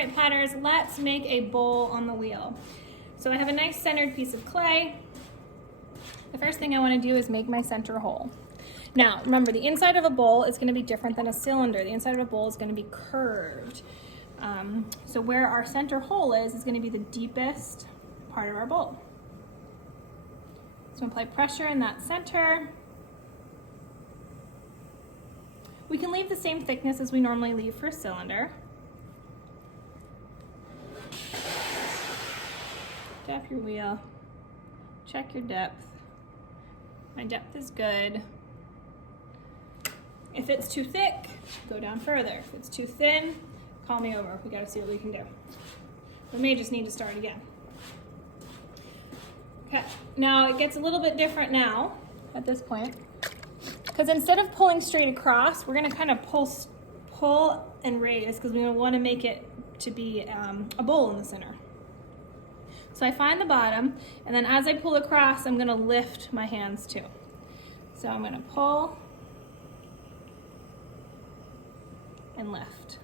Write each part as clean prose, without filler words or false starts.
right, potters, let's make a bowl on the wheel. So I have a nice centered piece of clay. The first thing I want to do is make my center hole. Now, remember, the inside of a bowl is going to be different than a cylinder. The inside of a bowl is going to be curved. So where our center hole is going to be the deepest part of our bowl. So apply pressure in that center. We can leave the same thickness as we normally leave for a cylinder. Tap your wheel, check your depth. My depth is good. If it's too thick, go down further. If it's too thin, call me over. We gotta see what we can do. We may just need to start again. Okay, now it gets a little bit different now at this point, because instead of pulling straight across, we're gonna kind of pull and raise, because we want to make it to be a bowl in the center. So I find the bottom, and then as I pull across, I'm gonna lift my hands too. So I'm gonna pull and lift.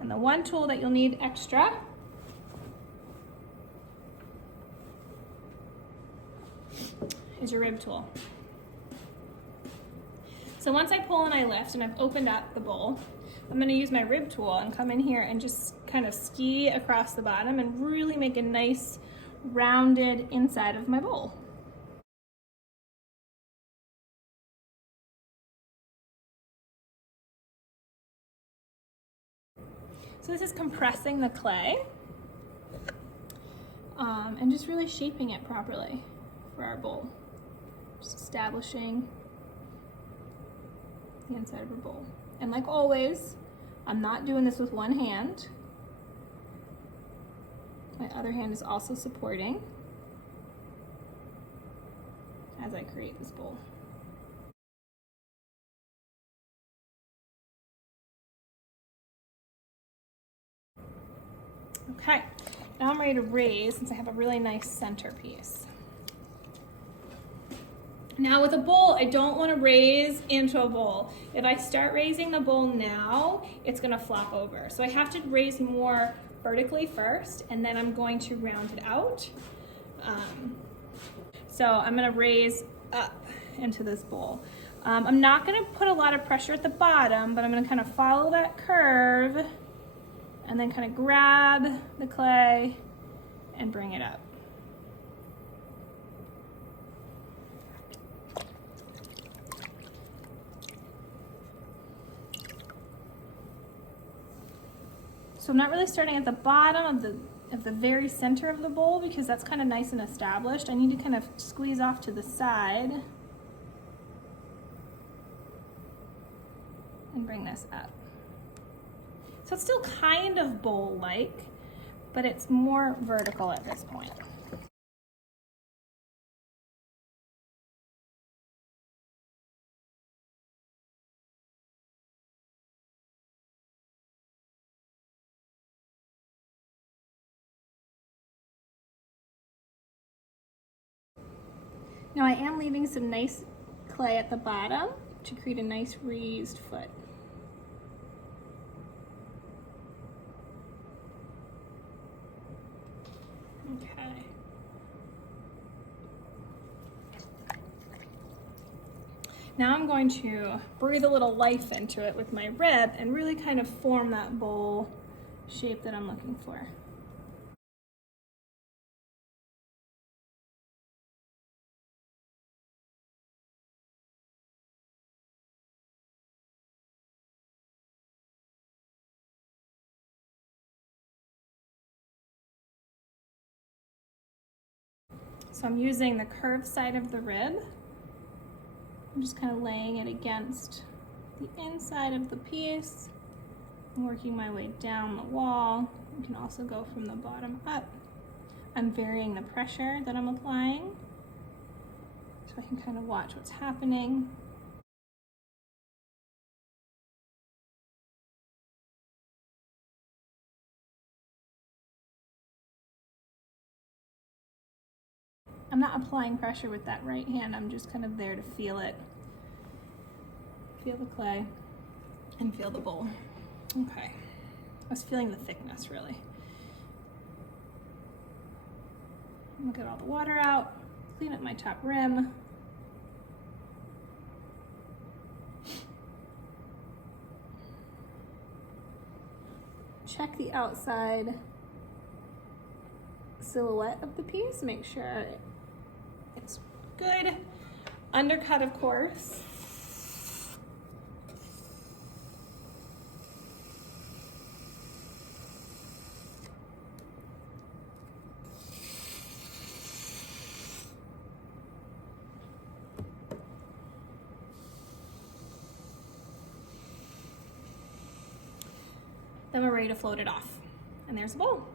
And the one tool that you'll need extra is your rib tool. So once I pull and I lift and I've opened up the bowl, I'm going to use my rib tool and come in here and just kind of ski across the bottom and really make a nice rounded inside of my bowl. So this is compressing the clay and just really shaping it properly for our bowl. Just establishing the inside of our bowl. And like always, I'm not doing this with one hand. My other hand is also supporting as I create this bowl. Okay, now I'm ready to raise since I have a really nice centerpiece. Now with a bowl, I don't want to raise into a bowl. If I start raising the bowl now, it's going to flop over. So I have to raise more vertically first, and then I'm going to round it out. So I'm going to raise up into this bowl. I'm not going to put a lot of pressure at the bottom, but I'm going to kind of follow that curve and then kind of grab the clay and bring it up. So I'm not really starting at the bottom of the very center of the bowl, because that's kind of nice and established. I need to kind of squeeze off to the side and bring this up. So it's still kind of bowl-like, but it's more vertical at this point. Now I am leaving some nice clay at the bottom to create a nice raised foot. Okay. Now I'm going to breathe a little life into it with my rib and really kind of form that bowl shape that I'm looking for. So I'm using the curved side of the rib. I'm just kind of laying it against the inside of the piece and working my way down the wall. You can also go from the bottom up. I'm varying the pressure that I'm applying so I can kind of watch what's happening. I'm not applying pressure with that right hand, I'm just kind of there to feel it Feel the clay and feel the bowl. Okay, I was feeling the thickness really. I'm gonna get all the water out, clean up my top rim. Check the outside silhouette of the piece, make sure it's good. Undercut, of course. Then we're ready to float it off. And there's the bowl.